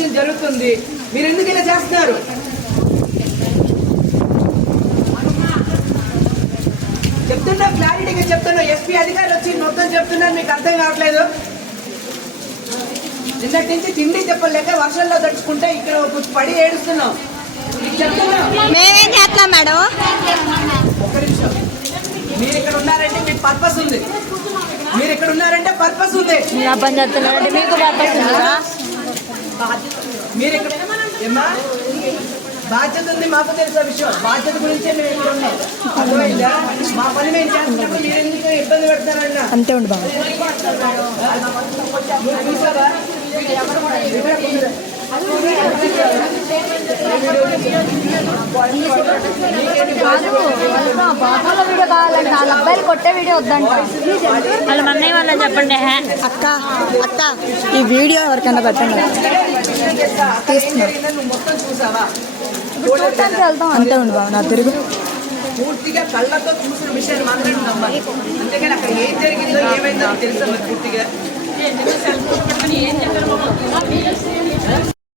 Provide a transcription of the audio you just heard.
Investigation జరుగుతుంది, మీరు ఎందుకు ఇలా చేస్తున్నారు? చెప్తున్నా, క్లారిటీగా చెప్తున్నా. ఎస్పీ అధికారులు వచ్చి మొత్తం చెప్తున్నారు, మీకు అర్థం కావట్లేదు. నిన్నటి నుంచి తిండి చెప్పలేక వర్షంలో తడుచుకుంటే ఇక్కడ పడి ఏడుస్తున్నాం. మేమేం చేస్తున్నాం మేడం? ఒక్క నిమిషం. మీరు ఇక్కడ ఉన్నారంటే మీకు పర్పస్ ఉంది. మీరు ఇక్కడ ఉన్నారంటే పర్పస్ ఉంది. మీరు ఇక్కడ ఏమా బాధ్యత ఉంది, మాకు తెలిసిన విషయం. బాధ్యత గురించే మేము ఇక్కడ ఉన్నాం. అర్థమైందా? మా పని మేము చేస్తున్నప్పుడు మీరు ఎందుకు ఇబ్బంది పెడతారన్నా? అంతే ఉండు బాబు. చూసావా? వీడియో కావాలంటే వాళ్ళ అబ్బాయిలు కొట్టే వీడియో వద్దంట. వాళ్ళ మన్నయ్య వాళ్ళని చెప్పండి. అక్క అక్క ఈ వీడియో ఎవరికైనా పెట్టండి. చూడటానికి వెళ్తాం. అంతే ఉండు బాబు. నా తిరుగు పూర్తిగా కళ్ళతో చూసిన విషయాన్ని మాత్రమే నమ్మాలి. అంతేగాని అక్కడ ఏం జరిగిందో ఏమైందో తెలుసా పూర్తిగా.